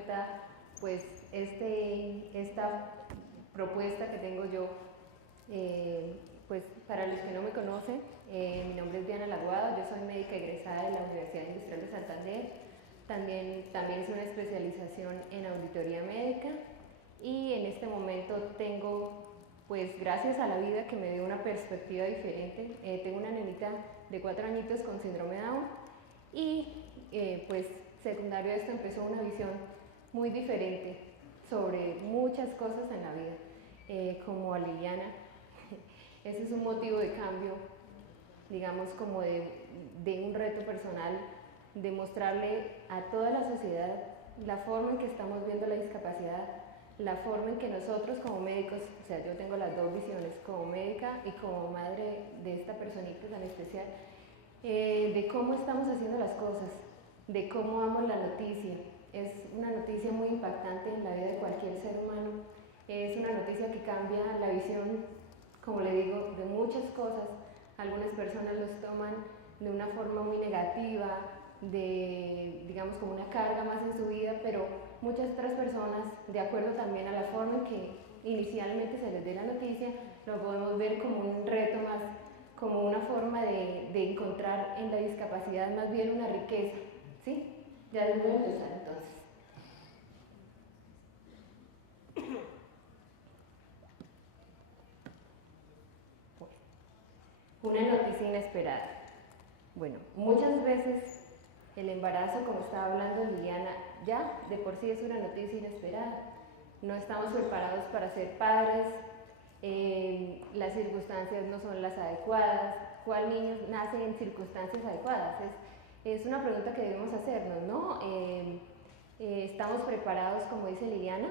cuenta pues esta propuesta que tengo yo. Pues para los que no me conocen, mi nombre es Diana Laguado, yo soy médica egresada de la Universidad Industrial de Santander, también hice una especialización en auditoría médica y en este momento tengo, pues gracias a la vida que me dio una perspectiva diferente, tengo una nenita de 4 añitos con síndrome de Down y pues secundario a esto empezó una visión muy diferente sobre muchas cosas en la vida, como a Liliana. Ese es un motivo de cambio, digamos, como de un reto personal, de mostrarle a toda la sociedad la forma en que estamos viendo la discapacidad, la forma en que nosotros como médicos, o sea, yo tengo las dos visiones, como médica y como madre de esta personita tan especial, de cómo estamos haciendo las cosas, de cómo damos la noticia. Es una noticia muy impactante en la vida de cualquier ser humano, es una noticia que cambia la visión, como le digo, de muchas cosas. Algunas personas los toman de una forma muy negativa, digamos, como una carga más en su vida, pero muchas otras personas, de acuerdo también a la forma en que inicialmente se les dé la noticia, lo podemos ver como un reto más, como una forma de encontrar en la discapacidad más bien una riqueza, ¿sí? Ya les voy a empezar entonces. Una noticia inesperada. Bueno, muchas veces el embarazo, como estaba hablando Liliana, ya de por sí es una noticia inesperada. No estamos preparados para ser padres, las circunstancias no son las adecuadas. ¿Cuál niño nace en circunstancias adecuadas? Es una pregunta que debemos hacernos, ¿no? ¿Estamos preparados, como dice Liliana,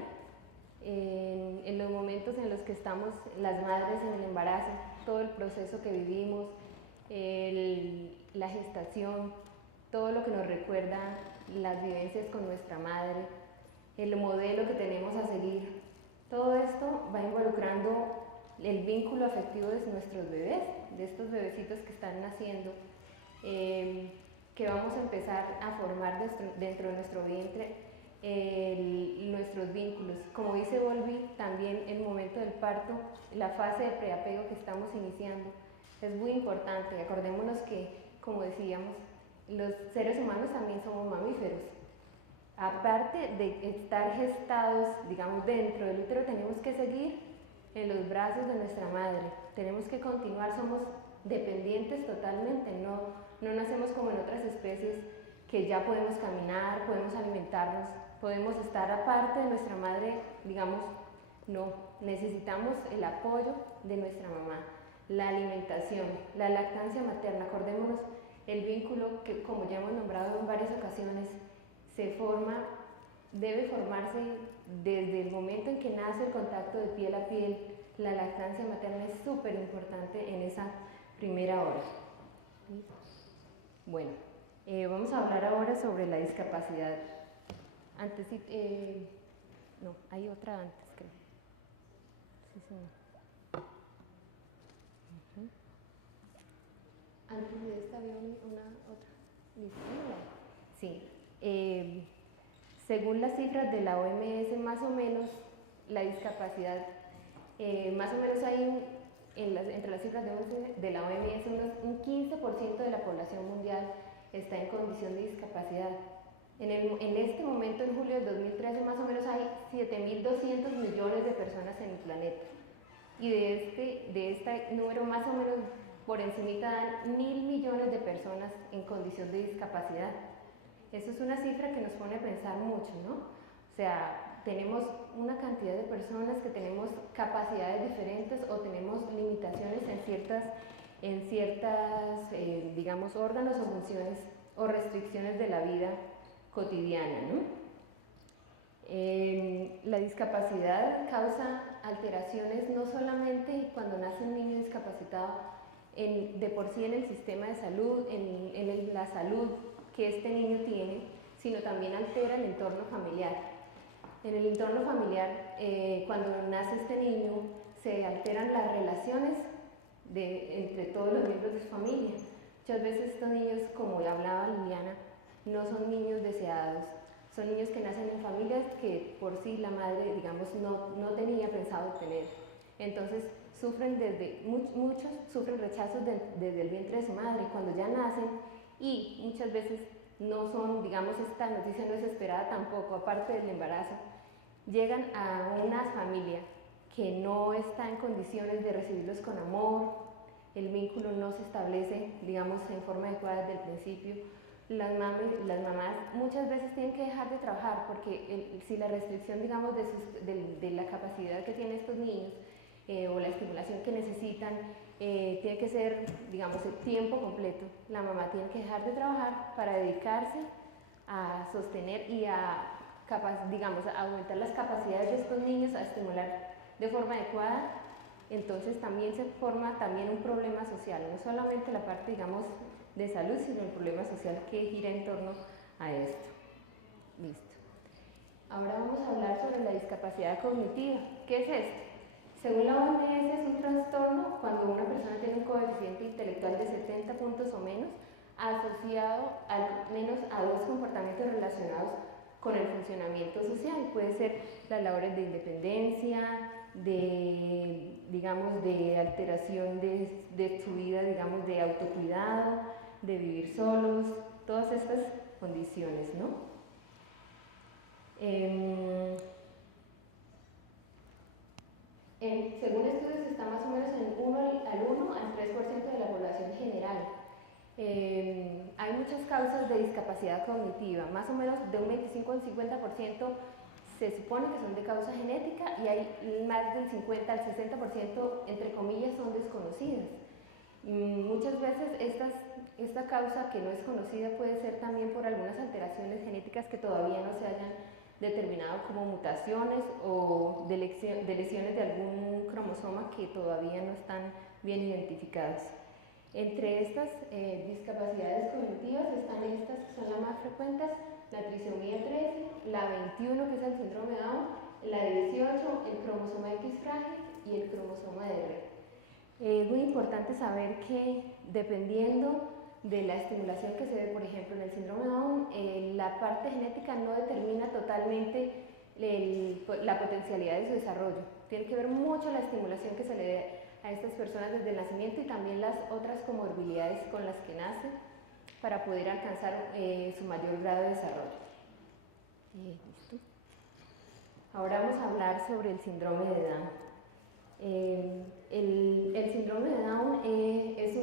en los momentos en los que estamos las madres en el embarazo, todo el proceso que vivimos, la gestación, todo lo que nos recuerda las vivencias con nuestra madre, el modelo que tenemos a seguir? Todo esto va involucrando el vínculo afectivo de nuestros bebés, de estos bebecitos que están naciendo, que vamos a empezar a formar dentro de nuestro vientre, nuestros vínculos. Como dice Volvi, también el momento del parto, la fase de preapego que estamos iniciando, es muy importante. Acordémonos que, como decíamos, los seres humanos también somos mamíferos. Aparte de estar gestados, digamos, dentro del útero, tenemos que seguir en los brazos de nuestra madre, tenemos que continuar, somos dependientes totalmente, no nacemos como en otras especies que ya podemos caminar, podemos alimentarnos, podemos estar aparte de nuestra madre, digamos, no, necesitamos el apoyo de nuestra mamá, la alimentación, la lactancia materna. Acordémonos el vínculo que, como ya hemos nombrado en varias ocasiones, debe formarse desde el momento en que nace el contacto de piel a piel. La lactancia materna es súper importante en esa primera hora. Bueno, vamos a hablar ahora sobre la discapacidad. Antes, no, hay otra antes, creo. Sí, sí. Antes de esta había una otra. Sí. Según las cifras de la OMS, más o menos la discapacidad, más o menos hay entre las cifras de la OMS un 15% de la población mundial está en condición de discapacidad. En este momento, en julio del 2013, más o menos hay 7.200 millones de personas en el planeta. Y de este número, más o menos por encimita dan 1.000 millones de personas en condición de discapacidad. Eso es una cifra que nos pone a pensar mucho, ¿no? O sea, tenemos una cantidad de personas que tenemos capacidades diferentes o tenemos limitaciones en ciertas digamos, órganos o funciones o restricciones de la vida cotidiana, ¿no? La discapacidad causa alteraciones no solamente cuando nace un niño discapacitado, de por sí en el sistema de salud, en la salud que este niño tiene, sino también altera el entorno familiar. En el entorno familiar, cuando nace este niño, se alteran las relaciones entre todos los miembros de su familia. Muchas veces estos niños, como hablaba Liliana, no son niños deseados, Son niños que nacen en familias que por sí la madre, digamos, no tenía pensado tener. Entonces sufren muchos sufren rechazos desde el vientre de su madre cuando ya nacen, y muchas veces no son, digamos, esta noticia no es esperada tampoco, aparte del embarazo. Llegan a una familia que no está en condiciones de recibirlos con amor, el vínculo no se establece, digamos, en forma adecuada desde el principio. Las mamás muchas veces tienen que dejar de trabajar porque si la restricción, digamos, de la capacidad que tienen estos niños o la estimulación que necesitan tiene que ser, digamos, el tiempo completo, la mamá tiene que dejar de trabajar para dedicarse a sostener y digamos, a aumentar las capacidades de estos niños, a estimular de forma adecuada. Entonces también se forma también un problema social, no solamente la parte, digamos, de salud, sino el problema social que gira en torno a esto. Listo. Ahora vamos a hablar sobre la discapacidad cognitiva. ¿Qué es esto? Según la OMS, es un trastorno cuando una persona tiene un coeficiente intelectual de 70 puntos o menos, asociado al menos a dos comportamientos relacionados con el funcionamiento social. Puede ser las labores de independencia, digamos, de alteración de su vida, digamos, de autocuidado, de vivir solos, todas estas condiciones, ¿no? Según estudios está más o menos en 1 al 1 al 3% de la población general. Hay muchas causas de discapacidad cognitiva, más o menos de un 25 al 50% se supone que son de causa genética y hay más del 50 al 60%, entre comillas, son desconocidas. Muchas veces esta causa que no es conocida puede ser también por algunas alteraciones genéticas que todavía no se hayan determinado como mutaciones o de lesiones de algún cromosoma que todavía no están bien identificadas. Entre estas discapacidades cognitivas están estas que son las más frecuentes: la trisomía 13, la 21 que es el síndrome de Down, la 18, el cromosoma X frágil y el cromosoma de Rett. Es muy importante saber que dependiendo de la estimulación que se ve, por ejemplo, en el síndrome de Down, la parte genética no determina totalmente la potencialidad de su desarrollo. Tiene que ver mucho la estimulación que se le dé a estas personas desde el nacimiento y también las otras comorbilidades con las que nacen para poder alcanzar su mayor grado de desarrollo. ¿Listo? Ahora vamos a hablar sobre el síndrome de Down. El síndrome de Down es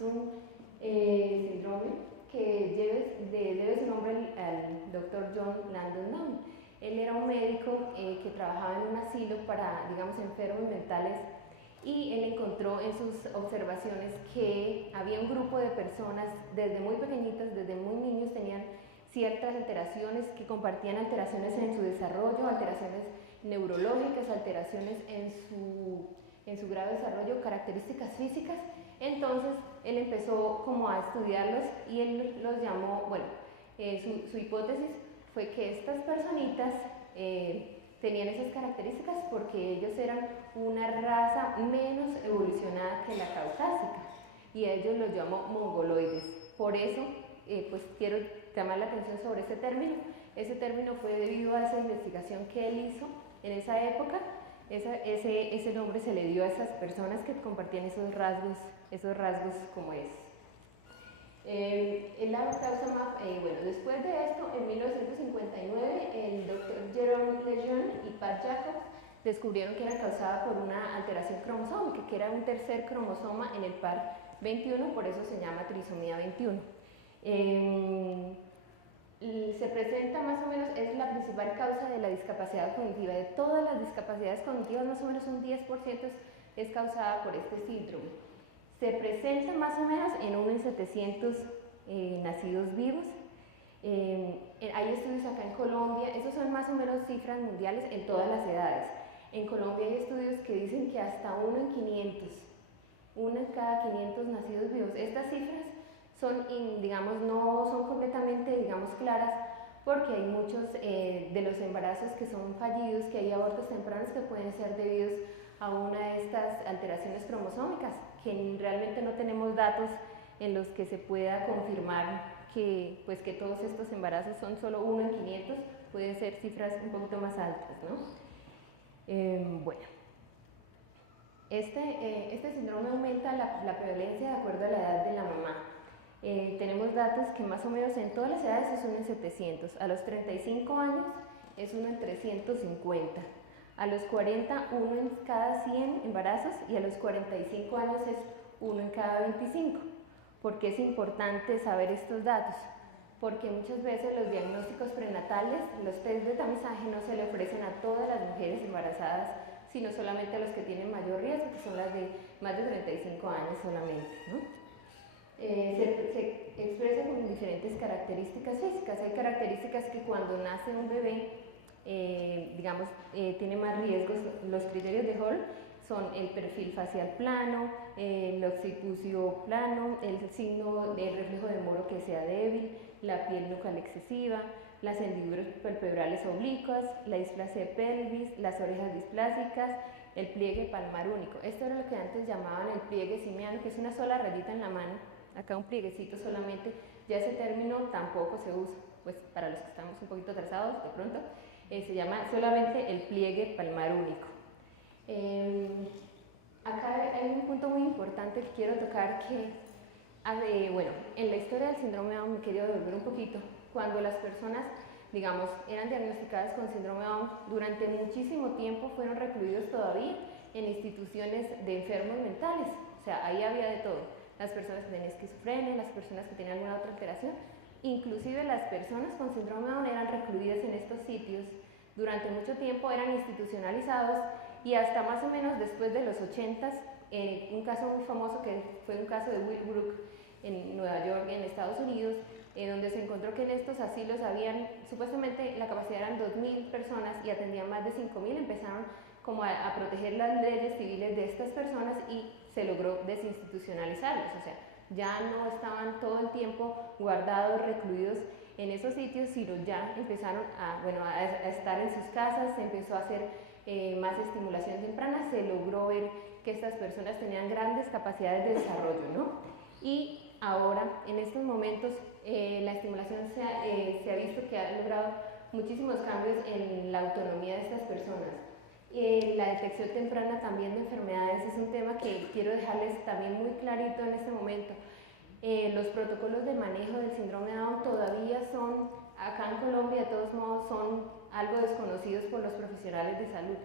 un síndrome que debe su nombre al Dr. John Langdon Down. Él era un médico que trabajaba en un asilo para, digamos, enfermos mentales, y él encontró en sus observaciones que había un grupo de personas desde muy pequeñitas, desde muy niños, tenían ciertas alteraciones, que compartían alteraciones en su desarrollo, alteraciones neurológicas, alteraciones en su grado de desarrollo, características físicas. Entonces él empezó como a estudiarlos y él los llamó, bueno, su hipótesis fue que estas personitas tenían esas características porque ellos eran una raza menos evolucionada que la caucásica, y a ellos los llamó mongoloides. Por eso, pues quiero llamar la atención sobre ese término. Ese término fue debido a esa investigación que él hizo en esa época. Ese nombre se le dio a esas personas que compartían esos rasgos como es. La causa más, bueno, después de esto, en 1959, el doctor Jerome Lejeune y Pat Jacobs descubrieron que era causada por una alteración cromosómica, que era un tercer cromosoma en el par 21, por eso se llama trisomía 21. Se presenta más o menos, es la principal causa de la discapacidad cognitiva. De todas las discapacidades cognitivas, más o menos un 10% es causada por este síndrome. Se presenta más o menos en 1 en 700 nacidos vivos. Hay estudios acá en Colombia, esos son más o menos cifras mundiales en todas las edades. En Colombia hay estudios que dicen que hasta 1 en 500, 1 en cada 500 nacidos vivos. Estas cifras son, digamos, no son completamente, digamos, claras, porque hay muchos de los embarazos que son fallidos, que hay abortos tempranos que pueden ser debidos a una de estas alteraciones cromosómicas, que realmente no tenemos datos en los que se pueda confirmar que, pues, que todos estos embarazos son solo 1 en 500, pueden ser cifras un poquito más altas, ¿no? Bueno, este síndrome aumenta la prevalencia de acuerdo a la edad de la mamá. Tenemos datos que más o menos en todas las edades es 1 en 700, a los 35 años es 1 en 350, a los 40 1 en cada 100 embarazos y a los 45 años es 1 en cada 25. ¿Por qué es importante saber estos datos? Porque muchas veces los diagnósticos prenatales, los test de tamizaje no se le ofrecen a todas las mujeres embarazadas, sino solamente a los que tienen mayor riesgo, que son las de más de 35 años solamente, ¿no? Se expresa con diferentes características físicas. Hay características que cuando nace un bebé, tiene más riesgos. Los criterios de Hall son el perfil facial plano, el occipucio plano, el signo de reflejo de Moro que sea débil, la piel nucal excesiva, las hendiduras palpebrales oblicuas, la displasia de pelvis, las orejas displásicas, el pliegue palmar único. Esto era lo que antes llamaban el pliegue simiano, que es una sola rayita en la mano, acá un plieguecito solamente. Ya ese término tampoco se usa, pues para los que estamos un poquito atrasados de pronto, se llama solamente el pliegue palmar único. Acá hay un punto muy importante que quiero tocar que, en la historia del síndrome de Down me quería devolver un poquito. Cuando las personas, eran diagnosticadas con síndrome de Down, durante muchísimo tiempo fueron recluidos todavía en instituciones de enfermos mentales. O sea, ahí había de todo. Las personas que tenían esquizofrenia, las personas que tenían alguna otra alteración, inclusive las personas con síndrome de Down eran recluidas en estos sitios. Durante mucho tiempo eran institucionalizados y hasta más o menos después de los 80s, un caso muy famoso que fue un caso de Willbrook en Nueva York, en Estados Unidos, donde se encontró que en estos asilos habían, supuestamente la capacidad eran 2.000 personas y atendían más de 5.000, empezaron como a proteger las leyes civiles de estas personas y se logró desinstitucionalizarlos, o sea, ya no estaban todo el tiempo guardados, recluidos en esos sitios, sino ya empezaron a estar en sus casas, se empezó a hacer más estimulación temprana, se logró ver que estas personas tenían grandes capacidades de desarrollo, ¿no? Y ahora, en estos momentos, la estimulación se ha visto que ha logrado muchísimos cambios en la autonomía de estas personas. La detección temprana también de enfermedades es un tema que quiero dejarles también muy clarito en este momento. Los protocolos de manejo del síndrome de Down todavía son, acá en Colombia de todos modos, son algo desconocidos por los profesionales de salud.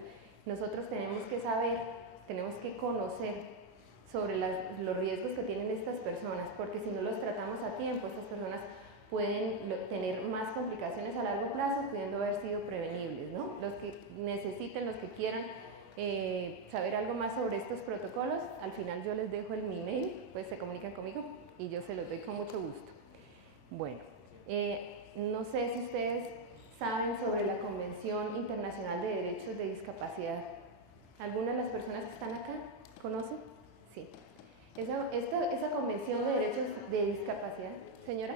Nosotros tenemos que saber, tenemos que conocer sobre los riesgos que tienen estas personas, porque si no los tratamos a tiempo, estas personas pueden tener más complicaciones a largo plazo, pudiendo haber sido prevenibles, ¿no? Los que necesiten, los que quieran saber algo más sobre estos protocolos, al final yo les dejo mi email, pues se comunican conmigo y yo se los doy con mucho gusto. Bueno, no sé si ustedes saben sobre la Convención Internacional de Derechos de Discapacidad. ¿Algunas de las personas que están acá conocen? Sí. Esa Convención de Derechos de Discapacidad, señora.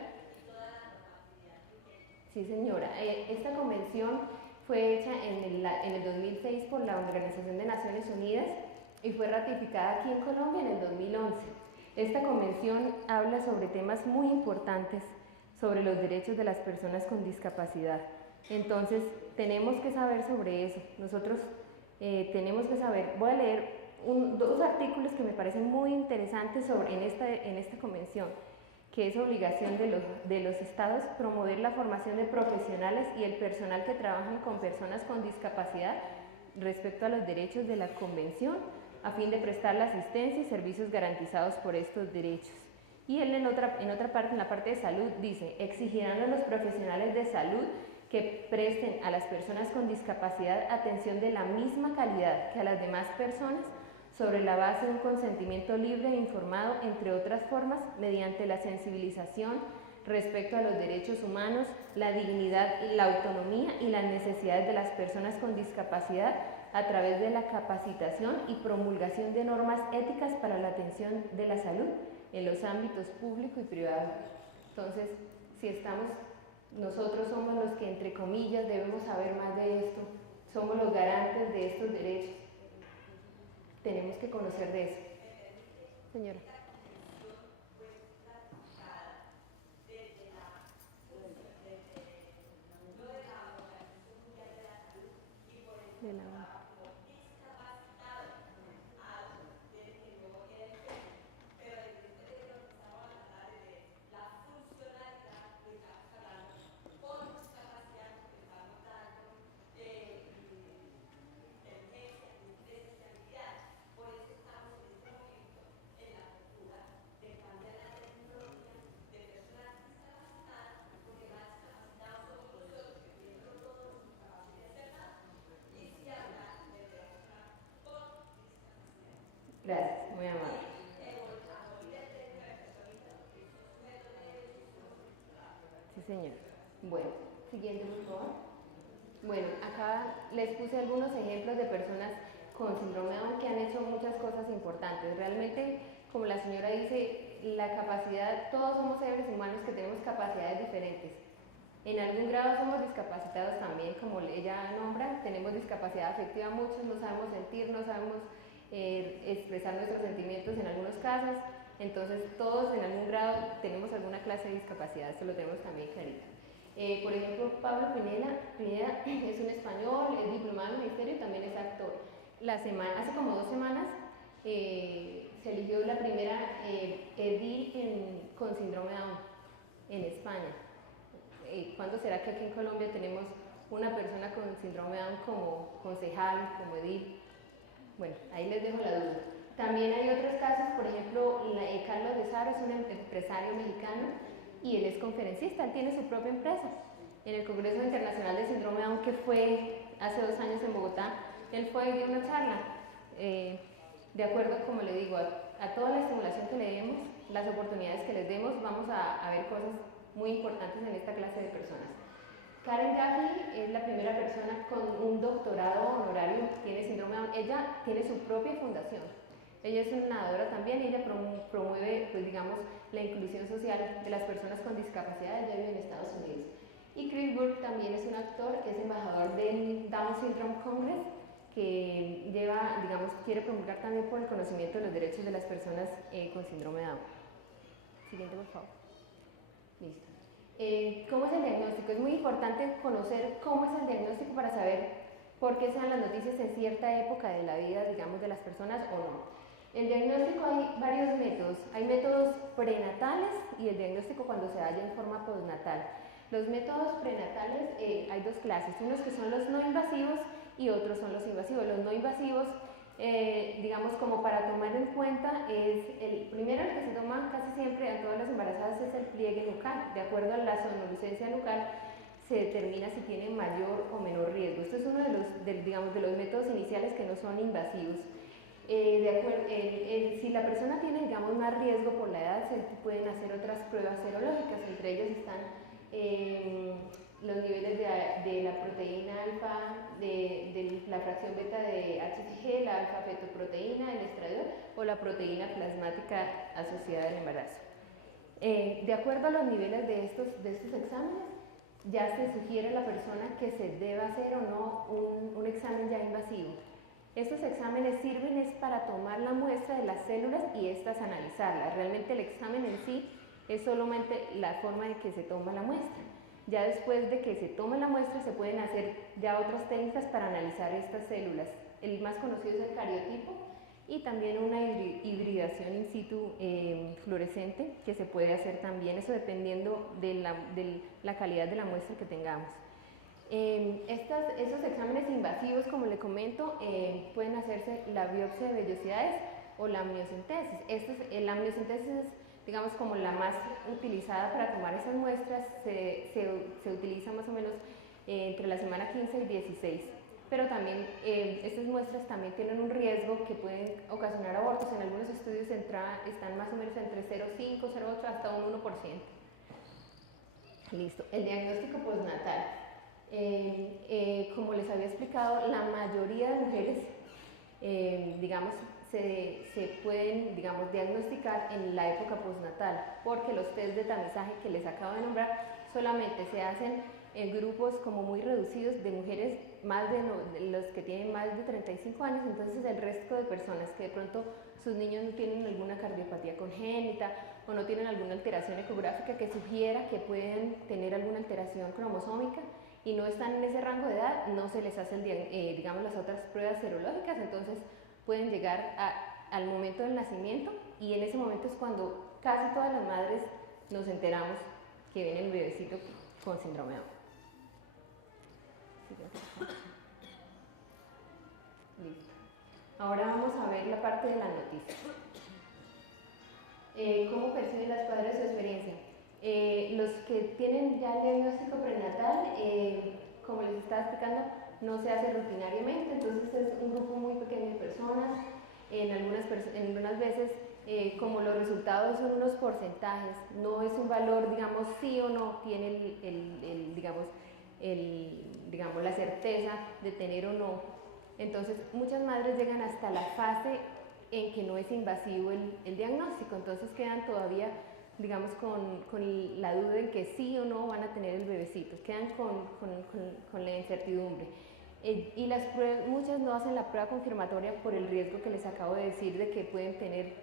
Sí, señora. Esta convención fue hecha en el 2006 por la Organización de Naciones Unidas y fue ratificada aquí en Colombia en el 2011. Esta convención habla sobre temas muy importantes sobre los derechos de las personas con discapacidad. Entonces, tenemos que saber sobre eso. Nosotros tenemos que saber. Voy a leer dos artículos que me parecen muy interesantes en esta convención, que es obligación de los estados promover la formación de profesionales y el personal que trabajan con personas con discapacidad respecto a los derechos de la convención, a fin de prestar la asistencia y servicios garantizados por estos derechos. Y él en otra parte, en la parte de salud, dice: exigirán a los profesionales de salud que presten a las personas con discapacidad atención de la misma calidad que a las demás personas, sobre la base de un consentimiento libre e informado, entre otras formas, mediante la sensibilización respecto a los derechos humanos, la dignidad, la autonomía y las necesidades de las personas con discapacidad a través de la capacitación y promulgación de normas éticas para la atención de la salud en los ámbitos público y privado. Entonces, nosotros somos los que, entre comillas, debemos saber más de esto, somos los garantes de estos derechos. Tenemos que conocer de eso. Señora. Sí, señor. Bueno, siguiente, por favor. Bueno, acá les puse algunos ejemplos de personas con síndrome de Down que han hecho muchas cosas importantes. Realmente, como la señora dice, la capacidad, todos somos seres humanos que tenemos capacidades diferentes. En algún grado somos discapacitados también, como ella nombra, tenemos discapacidad afectiva, muchos no sabemos sentir, no sabemos expresar nuestros sentimientos en algunos casos, entonces todos en algún grado tenemos alguna clase de discapacidad, esto lo tenemos también clarito. Por ejemplo, Pablo Pineda es un español, es diplomado en magisterio y también es actor. Hace como 2 semanas se eligió la primera edil con síndrome de Down en España. ¿Cuándo será que aquí en Colombia tenemos una persona con síndrome de Down como concejal, como edil? Bueno, ahí les dejo la duda. También hay otros casos, por ejemplo, Carlos de Saro es un empresario mexicano y él es conferencista, él tiene su propia empresa. En el Congreso Internacional de Síndrome de Down, que fue hace 2 años en Bogotá, él fue y dio una charla. De acuerdo, como le digo, a toda la estimulación que le demos, las oportunidades que les demos, vamos a ver cosas muy importantes en esta clase de personas. Karen Gaffney es la primera persona con un doctorado honorario que tiene síndrome de Down. Ella tiene su propia fundación. Ella es una nadadora también y ella promueve, pues digamos, la inclusión social de las personas con discapacidad. Ella vive en Estados Unidos. Y Chris Burke también es un actor que es embajador del Down Syndrome Congress, que quiere promulgar también por el conocimiento de los derechos de las personas con síndrome de Down. Siguiente, por favor. Listo. ¿Cómo es el diagnóstico? Es muy importante conocer cómo es el diagnóstico para saber por qué se dan las noticias en cierta época de la vida, digamos, de las personas o no. El diagnóstico hay varios métodos. Hay métodos prenatales y el diagnóstico cuando se halla en forma postnatal. Los métodos prenatales hay 2 clases, unos que son los no invasivos y otros son los invasivos. Los no invasivos, digamos, como para tomar en cuenta, es el primero el que se toma casi siempre a todas las embarazadas es el pliegue nucal. De acuerdo a la somnoluscencia nucal se determina si tiene mayor o menor riesgo. Esto es uno de los métodos iniciales que no son invasivos. Si la persona tiene, digamos, más riesgo por la edad, se pueden hacer otras pruebas serológicas, entre ellas están los niveles de la proteína alfa, de la fracción beta de HCG, la alfa-fetoproteína, el estradiol o la proteína plasmática asociada al embarazo. De acuerdo a los niveles de estos exámenes, ya se sugiere a la persona que se deba hacer o no un examen ya invasivo. Estos exámenes sirven es para tomar la muestra de las células y estas analizarlas. Realmente el examen en sí es solamente la forma en que se toma la muestra. Ya después de que se tome la muestra se pueden hacer ya otras técnicas para analizar estas células. El más conocido es el cariotipo y también una hibridación in situ fluorescente que se puede hacer también, eso dependiendo de la calidad de la muestra que tengamos. Esos exámenes invasivos, como le comento, pueden hacerse la biopsia de vellosidades o la amniocentesis. La amniocentesis es, digamos, como la más utilizada para tomar esas muestras, se utiliza más o menos entre la semana 15 y 16. Pero también estas muestras también tienen un riesgo que pueden ocasionar abortos. En algunos estudios están más o menos entre 0,5, 0,8 hasta un 1%. Listo. El diagnóstico postnatal. Como les había explicado, la mayoría de mujeres, digamos, se pueden, digamos, diagnosticar en la época postnatal, porque los test de tamizaje que les acabo de nombrar solamente se hacen en grupos como muy reducidos de mujeres, los que tienen más de 35 años, entonces el resto de personas que de pronto sus niños no tienen alguna cardiopatía congénita o no tienen alguna alteración ecográfica que sugiera que pueden tener alguna alteración cromosómica y no están en ese rango de edad, no se les hacen, digamos, las otras pruebas serológicas, entonces pueden llegar al momento del nacimiento y en ese momento es cuando casi todas las madres nos enteramos que viene el bebecito con síndrome de Down. Listo. Ahora vamos a ver la parte de la noticia. ¿Cómo perciben las padres su experiencia? Los que tienen ya el diagnóstico prenatal, como les estaba explicando, no se hace rutinariamente, entonces es un grupo muy pequeño de personas. En algunas veces como los resultados son unos porcentajes, no es un valor, digamos, sí o no, tiene digamos, la certeza de tener o no. Entonces, muchas madres llegan hasta la fase en que no es invasivo el diagnóstico, entonces quedan todavía, digamos, con la duda en que sí o no van a tener el bebecito, quedan con la incertidumbre. Y las pruebas, muchas no hacen la prueba confirmatoria por el riesgo que les acabo de decir de que pueden tener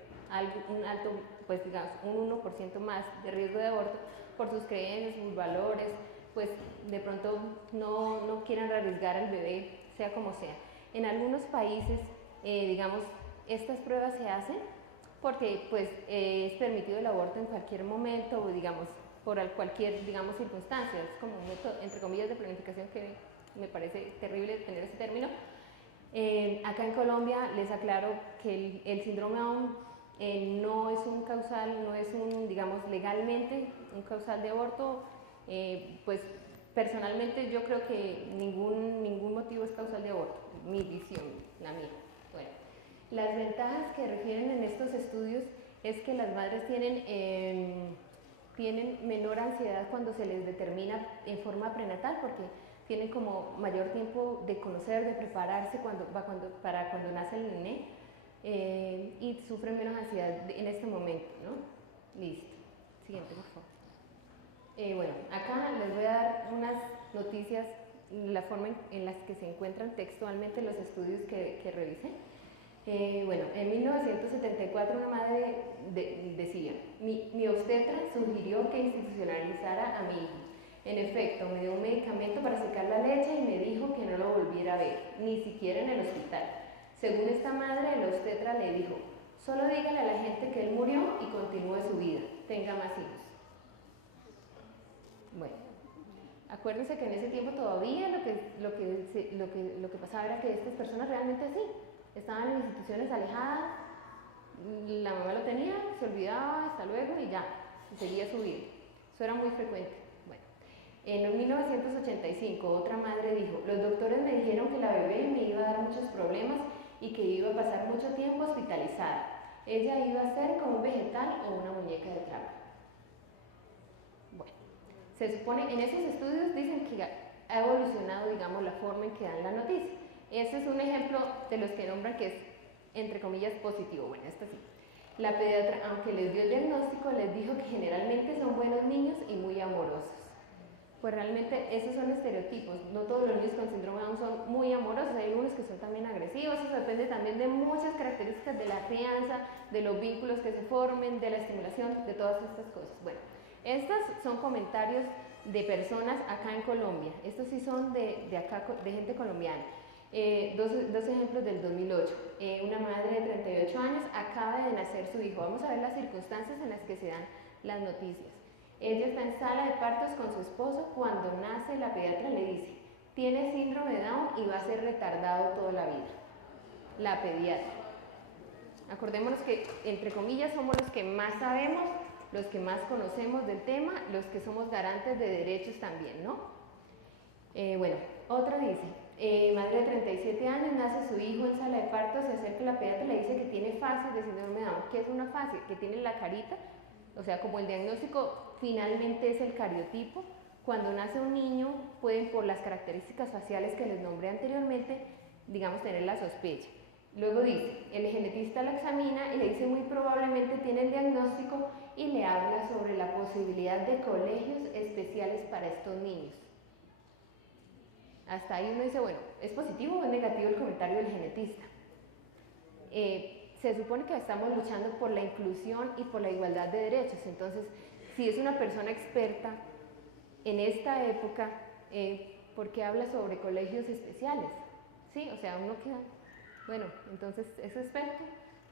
un alto, pues digamos, un 1% más de riesgo de aborto por sus creencias, sus valores, pues de pronto no quieran arriesgar al bebé, sea como sea. En algunos países, digamos, estas pruebas se hacen porque pues es permitido el aborto en cualquier momento o digamos por cualquier, digamos, circunstancia. Es como un método, entre comillas, de planificación que me parece terrible tener ese término. Acá en Colombia les aclaro que el síndrome Down no es un causal, no es un, digamos, legalmente un causal de aborto. Pues personalmente yo creo que ningún motivo es causal de aborto, mi visión, la mía. Bueno, las ventajas que refieren en estos estudios es que las madres tienen menor ansiedad cuando se les determina en forma prenatal, porque tienen como mayor tiempo de conocer, de prepararse para cuando nace el nené, y sufren menos ansiedad en este momento, ¿no? Listo. Siguiente, por favor. Bueno, acá les voy a dar unas noticias, la forma en las que se encuentran textualmente los estudios que revisé. Bueno, en 1974 una madre decía, mi obstetra sugirió que institucionalizara a mi hijo. En efecto, me dio un medicamento para secar la leche y me dijo que no lo volviera a ver, ni siquiera en el hospital. Según esta madre, el obstetra le dijo, solo dígale a la gente que él murió y continúe su vida, tenga más hijos. Bueno, acuérdense que en ese tiempo todavía lo que pasaba era que estas personas realmente sí, estaban en instituciones alejadas, la mamá lo tenía, se olvidaba, hasta luego y ya, y seguía su vida. Eso era muy frecuente. Bueno, en 1985 otra madre dijo, los doctores me dijeron que la bebé me iba a dar muchos problemas y que iba a pasar mucho tiempo hospitalizada. Ella iba a ser como un vegetal o una muñeca de trapo. Bueno, se supone, en esos estudios dicen que ha evolucionado, digamos, la forma en que dan la noticia. Este es un ejemplo de los que nombran que es, entre comillas, positivo. Bueno, esto sí. La pediatra, aunque les dio el diagnóstico, les dijo que generalmente son buenos niños y muy amorosos. Pues realmente esos son estereotipos. No todos los niños con síndrome Down son muy amorosos, hay algunos que son también agresivos. Eso depende también de muchas características de la crianza, de los vínculos que se formen, de la estimulación, de todas estas cosas. Bueno, estos son comentarios de personas acá en Colombia. Estos sí son de acá, de gente colombiana. Dos ejemplos del 2008. Una madre de 38 años acaba de nacer su hijo. Vamos a ver las circunstancias en las que se dan las noticias. Ella está en sala de partos con su esposo cuando nace. La pediatra le dice, tiene síndrome de Down y va a ser retardado toda la vida. La pediatra. Acordémonos que, entre comillas, somos los que más sabemos, los que más conocemos del tema, los que somos garantes de derechos también, ¿no? Bueno, otra dice, madre de 37 años, nace su hijo en sala de parto, se acerca a la pediatra y le dice que tiene fase de síndrome de Down. ¿Qué es una fase? Que tiene la carita, o sea, como el diagnóstico finalmente es el cariotipo. Cuando nace un niño, pueden, por las características faciales que les nombré anteriormente, digamos, tener la sospecha. Luego dice, el genetista lo examina y le dice muy probablemente tiene el diagnóstico y le habla sobre la posibilidad de colegios especiales para estos niños. Hasta ahí uno dice, bueno, ¿es positivo o es negativo el comentario del genetista? Se supone que estamos luchando por la inclusión y por la igualdad de derechos. Entonces, si es una persona experta en esta época, ¿por qué habla sobre colegios especiales? Sí, o sea, uno queda, bueno, entonces es experto,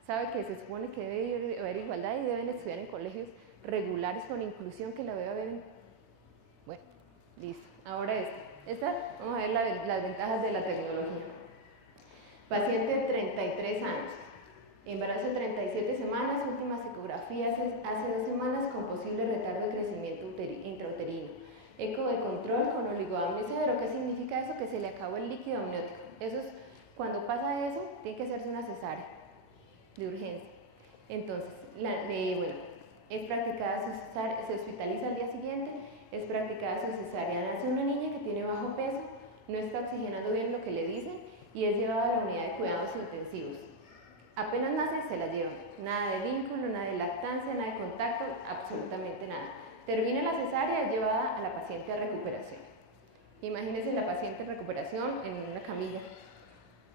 sabe que se supone que debe haber igualdad y deben estudiar en colegios regulares con inclusión, que la debe haber. Bueno, listo. Ahora vamos a ver las ventajas de la tecnología. Paciente de 33 años. Embarazo de 37 semanas, últimas ecografías hace 2 semanas con posible retardo de crecimiento intrauterino. Eco de control con oligoamnio severo. ¿Qué significa eso? Que se le acabó el líquido amniótico. Cuando pasa eso, tiene que hacerse una cesárea de urgencia. Entonces, bueno, es practicada su cesárea, se hospitaliza al día siguiente, es practicada su cesárea. Nace una niña que tiene bajo peso, no está oxigenando bien lo que le dicen y es llevada a la unidad de cuidados intensivos. Apenas nace, se la llevan. Nada de vínculo, nada de lactancia, nada de contacto, absolutamente nada. Termina la cesárea, es llevada a la paciente a recuperación. Imagínense la paciente en recuperación en una camilla.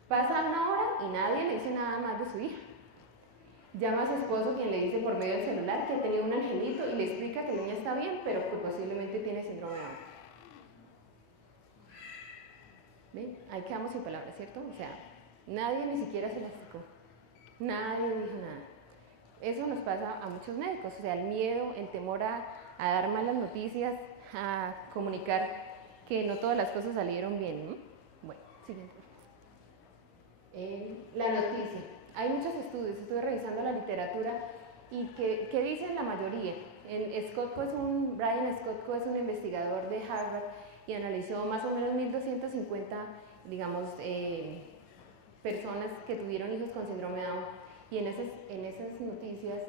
Pasa una hora y nadie le dice nada más de su hija. Llama a su esposo, quien le dice por medio del celular que ha tenido un angelito y le explica que la niña está bien, pero que posiblemente tiene síndrome de Down. ¿Ven? Ahí quedamos sin palabras, ¿cierto? O sea, nadie ni siquiera se la explicó. Nadie dijo nada. Eso nos pasa a muchos médicos, o sea, el miedo, el temor a dar malas noticias, a comunicar que no todas las cosas salieron bien, ¿no? Bueno, siguiente. La noticia. Hay muchos estudios, estuve revisando la literatura y ¿qué dicen la mayoría? Brian Scott Coe es un investigador de Harvard y analizó más o menos 1250, digamos, personas que tuvieron hijos con síndrome de Down, y en esas noticias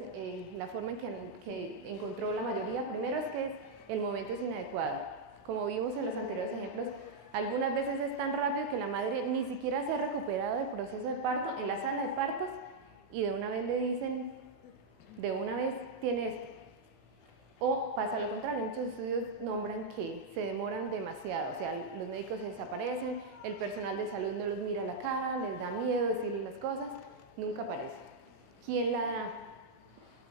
la forma en que encontró la mayoría, primero es que el momento es inadecuado. Como vimos en los anteriores ejemplos, algunas veces es tan rápido que la madre ni siquiera se ha recuperado del proceso de parto en la sala de partos y de una vez le dicen, de una vez tiene esto. O pasa lo contrario, muchos estudios nombran que se demoran demasiado, o sea, los médicos se desaparecen, el personal de salud no los mira a la cara, les da miedo decirles las cosas, nunca aparece. ¿Quién la da?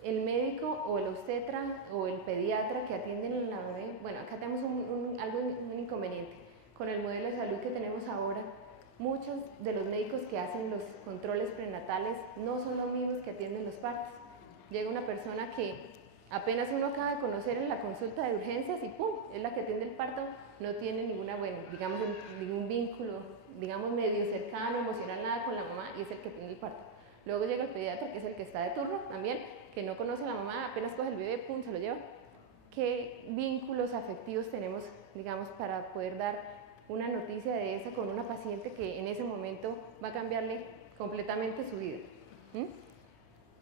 El médico o el obstetra o el pediatra que atienden en la bebé. Bueno, acá tenemos un inconveniente. Con el modelo de salud que tenemos ahora, muchos de los médicos que hacen los controles prenatales no son los mismos que atienden los partos. Llega una persona que apenas uno acaba de conocer en la consulta de urgencias y ¡pum!, es la que atiende el parto, no tiene ninguna, bueno, digamos, ningún vínculo, digamos, medio cercano, emocional, nada con la mamá, y es el que atiende el parto. Luego llega el pediatra, que es el que está de turno también, que no conoce a la mamá, apenas coge el bebé, ¡pum!, se lo lleva. ¿Qué vínculos afectivos tenemos, digamos, para poder dar una noticia de esa con una paciente que en ese momento va a cambiarle completamente su vida?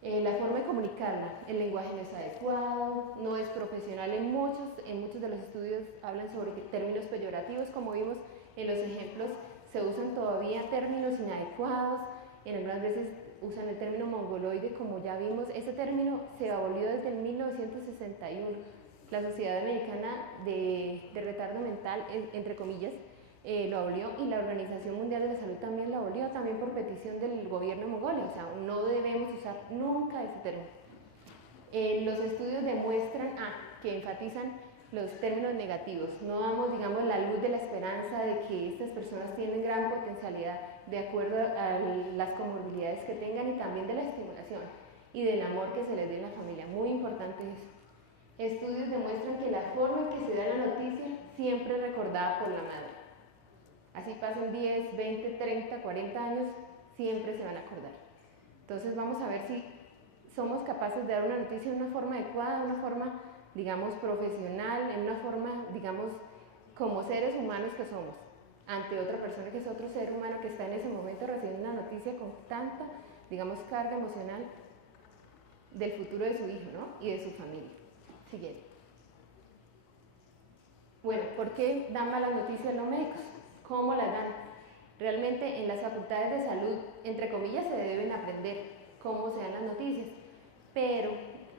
La forma de comunicarla, el lenguaje no es adecuado, no es profesional en muchos de los estudios hablan sobre términos peyorativos, como vimos en los ejemplos, se usan todavía términos inadecuados, en algunas veces usan el término mongoloide, como ya vimos, ese término se abolió desde el 1961, la Sociedad Americana de Retardo Mental, entre comillas, lo abolió, y la Organización Mundial de la Salud también lo abolió, también por petición del gobierno de Mongolia, o sea, no debemos usar nunca ese término. Los estudios demuestran que enfatizan los términos negativos, no damos, digamos, la luz de la esperanza de que estas personas tienen gran potencialidad de acuerdo a las comorbilidades que tengan y también de la estimulación y del amor que se les dé en la familia, muy importante eso. Estudios demuestran que la forma en que se da la noticia siempre es recordada por la madre. Así pasan 10, 20, 30, 40 años, siempre se van a acordar. Entonces vamos a ver si somos capaces de dar una noticia de una forma adecuada, de una forma, digamos, profesional, en una forma, digamos, como seres humanos que somos, ante otra persona que es otro ser humano que está en ese momento recibiendo una noticia con tanta, digamos, carga emocional del futuro de su hijo, ¿no?, y de su familia. Siguiente. Bueno, ¿por qué dan malas noticias los médicos? ¿Cómo las dan? Realmente en las facultades de salud, entre comillas, se deben aprender cómo se dan las noticias, pero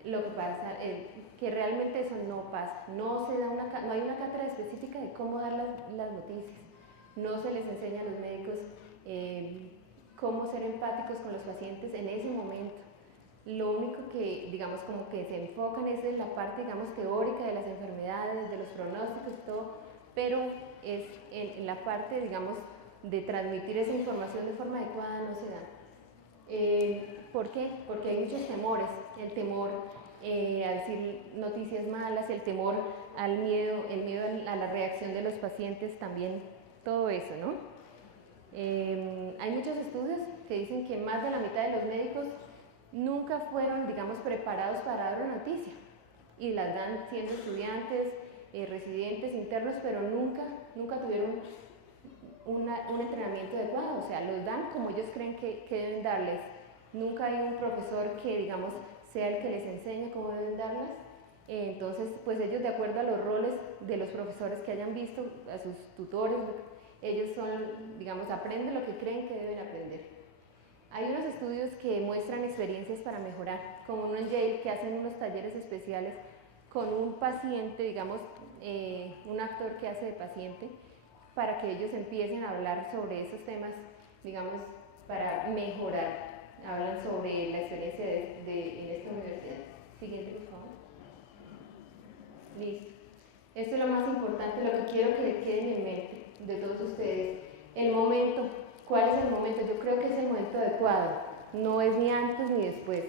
lo que pasa es que realmente eso no pasa, no hay una cátedra específica de cómo dar las noticias, no se les enseña a los médicos cómo ser empáticos con los pacientes en ese momento. Lo único que, digamos, como que se enfocan es en la parte, digamos, teórica de las enfermedades, de los pronósticos y todo, pero es en la parte, digamos, de transmitir esa información de forma adecuada no se da. ¿Por qué? Porque hay muchos temores, el temor a decir noticias malas, el temor al miedo, el miedo a la reacción de los pacientes también, todo eso, ¿no? Hay muchos estudios que dicen que más de la mitad de los médicos nunca fueron, digamos, preparados para dar una noticia y las dan siendo estudiantes, residentes, internos, pero nunca tuvieron un entrenamiento adecuado, o sea, los dan como ellos creen que deben darles, Nunca hay un profesor que, digamos, sea el que les enseñe cómo deben darlas. Entonces, pues ellos, de acuerdo a los roles de los profesores que hayan visto, a sus tutores, ellos son, digamos, aprenden lo que creen que deben aprender. Hay unos estudios que muestran experiencias para mejorar, como uno en Yale, que hacen unos talleres especiales con un paciente, digamos, un actor que hace de paciente, para que ellos empiecen a hablar sobre esos temas, digamos, para mejorar. Hablan sobre la experiencia en esta universidad. Siguiente, por favor. Listo. Esto es lo más importante, lo que quiero que queden en mente de todos ustedes. El momento. ¿Cuál es el momento? Yo creo que es el momento adecuado. No es ni antes ni después.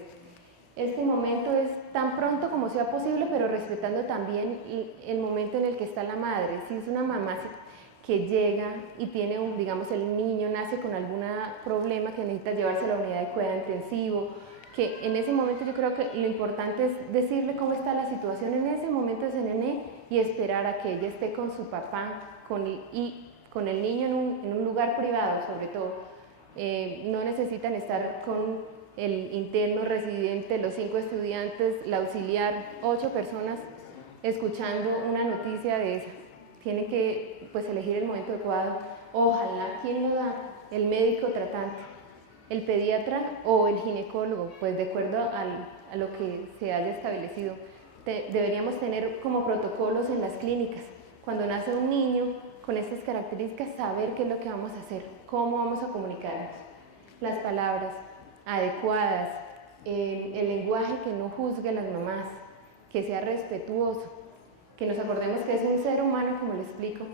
Este momento es tan pronto como sea posible, pero respetando también el momento en el que está la madre. Si es una mamá que llega y tiene, digamos, el niño nace con algún problema que necesita llevarse a la unidad de cuidado intensivo, que en ese momento yo creo que lo importante es decirle cómo está la situación en ese momento de ese nené y esperar a que ella esté con su papá y con el niño en un lugar privado, sobre todo. No necesitan estar con el interno residente, los 5 estudiantes, la auxiliar, 8 personas escuchando una noticia de esa. Tiene que, pues, elegir el momento adecuado. Ojalá, ¿quién lo da? El médico tratante, el pediatra o el ginecólogo, pues de acuerdo a lo que se haya establecido. Deberíamos tener como protocolos en las clínicas. Cuando nace un niño con estas características, saber qué es lo que vamos a hacer, cómo vamos a comunicarnos. Las palabras adecuadas, el lenguaje que no juzgue a las mamás, que sea respetuoso, que nos acordemos que es un ser humano, como le explico,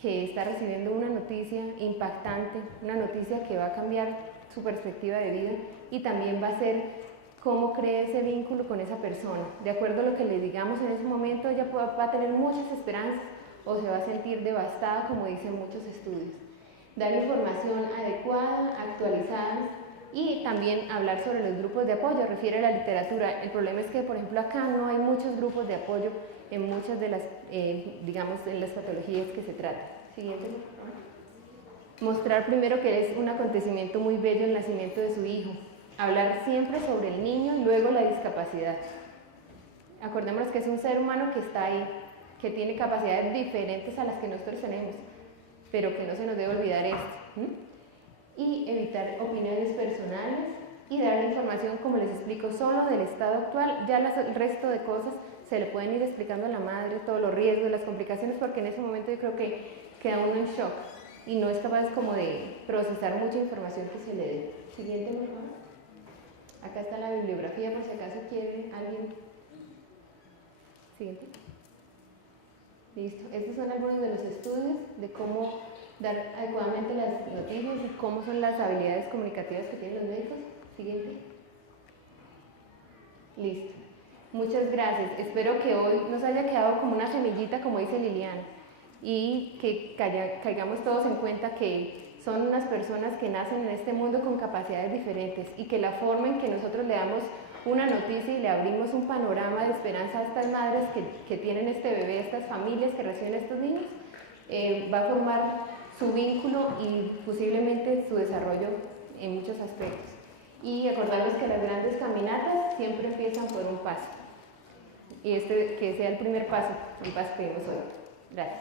que está recibiendo una noticia impactante, una noticia que va a cambiar su perspectiva de vida y también va a ser cómo crea ese vínculo con esa persona. De acuerdo a lo que le digamos en ese momento, ella va a tener muchas esperanzas o se va a sentir devastada, como dicen muchos estudios. Dar información adecuada, actualizada y también hablar sobre los grupos de apoyo, refiere a la literatura. El problema es que, por ejemplo, acá no hay muchos grupos de apoyo en muchas de las, digamos, en las patologías que se tratan. Siguiente, por favor. Mostrar primero que es un acontecimiento muy bello el nacimiento de su hijo. Hablar siempre sobre el niño, luego la discapacidad. Acordémonos que es un ser humano que está ahí, que tiene capacidades diferentes a las que nosotros tenemos, pero que no se nos debe olvidar esto. Y evitar opiniones personales y dar la información, como les explico, solo del estado actual. Ya el resto de cosas se le pueden ir explicando a la madre, todos los riesgos, las complicaciones, porque en ese momento yo creo que queda uno en shock y no es capaz como de procesar mucha información que se le dé. Siguiente, por favor. Acá está la bibliografía por si acaso quiere alguien. Siguiente. Listo. Estos son algunos de los estudios de cómo dar adecuadamente las noticias y cómo son las habilidades comunicativas que tienen los médicos. Siguiente. Listo. Muchas gracias. Espero que hoy nos haya quedado como una semillita, como dice Liliana, y que caigamos todos en cuenta que son unas personas que nacen en este mundo con capacidades diferentes y que la forma en que nosotros le damos una noticia y le abrimos un panorama de esperanza a estas madres que tienen este bebé, estas familias que reciben estos niños, va a formar su vínculo y posiblemente su desarrollo en muchos aspectos. Y acordarnos que las grandes caminatas siempre empiezan por un paso. Y que sea el primer paso, el paso que dimos hoy. Gracias.